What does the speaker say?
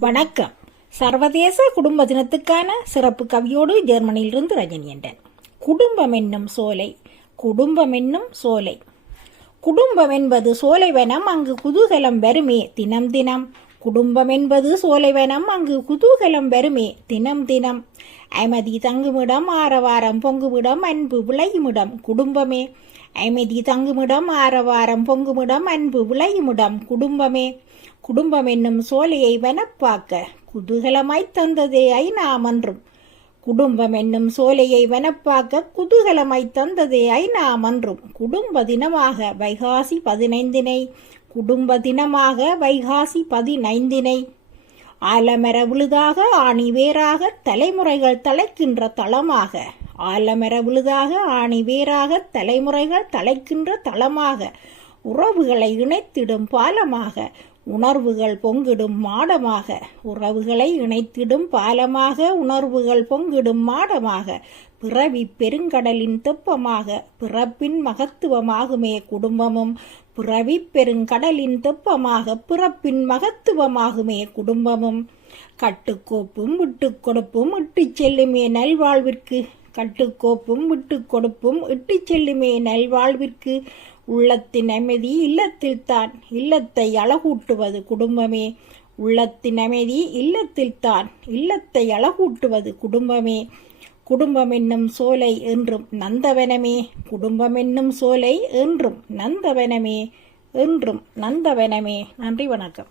வணக்கம். சர்வதேச குடும்ப தினத்துக்கான சிறப்பு கவியோடு ஜெர்மனியிலிருந்து ரஜினி என்றன் குடும்பம் என்னும் சோலை குடும்பம் என்னும் சோலை. குடும்பம் என்பது சோலைவனம் அங்கு குதூகலம் வருமே தினம் தினம். குடும்பம் என்பது சோலைவனம் அங்கு குதூகலம் வருமே. தினம் தினம் ஐமதி தங்குமிடம் ஆரவாரம் பொங்குமிடம் அன்பு விளையுமிடம். குடும்பமே. அமைதி தங்குமிடம் ஆரவாரம் பொங்குமிடம் அன்பு விளையுமிடம். குடும்பமே. குடும்பம் என்னும் சோலையை வனப்பாக்க குதூகலமாய்த் தந்ததே ஐ நாம் அன்றும் குடும்பம் என்னும் சோலையை வனப்பாக்க குதூகலமாய் தந்ததே ஐநாமன்றும். குடும்ப தினமாக வைகாசி பதினைந்தினை குடும்ப தினமாக வைகாசி பதினைந்தினை. ஆலமர விழுதாக ஆணி வேராக தலைமுறைகள் தலைக்கின்ற தளமாக. ஆலமர விழுதாக ஆணி வேராக தலைமுறைகள் தலைக்கின்ற தளமாக. உறவுகளை இணைத்திடும் பாலமாக உணர்வுகள் பொங்கிடும் மாடமாக உறவுகளை இணைத்திடும் பாலமாக உணர்வுகள் பொங்கிடும் மாடமாக பிறவி பெருங்கடலின் தெப்பமாக பிறப்பின் மகத்துவமாகுமே குடும்பமும் பிறவி பெருங்கடலின் தெப்பமாக பிறப்பின் மகத்துவமாகுமே குடும்பமும். கட்டுக்கோப்பும் விட்டு கொடுப்பும் இட்டு செல்லுமே நல்வாழ்விற்கு கட்டுக்கோப்பும் விட்டு கொடுப்பும் இட்டு செல்லுமே நல்வாழ்விற்கு உள்ளத்தின் அமைதி இல்லத்தில்தான் இல்லத்தை அழகூட்டுவது குடும்பமே. உள்ளத்தின் அமைதி இல்லத்தில்தான் இல்லத்தை அழகூட்டுவது குடும்பமே. குடும்பம் என்னும் சோலை என்றும் நந்தவனமே. குடும்பம் என்னும் சோலை என்றும் நந்தவனமே. என்றும் நந்தவனமே. நன்றி வணக்கம்.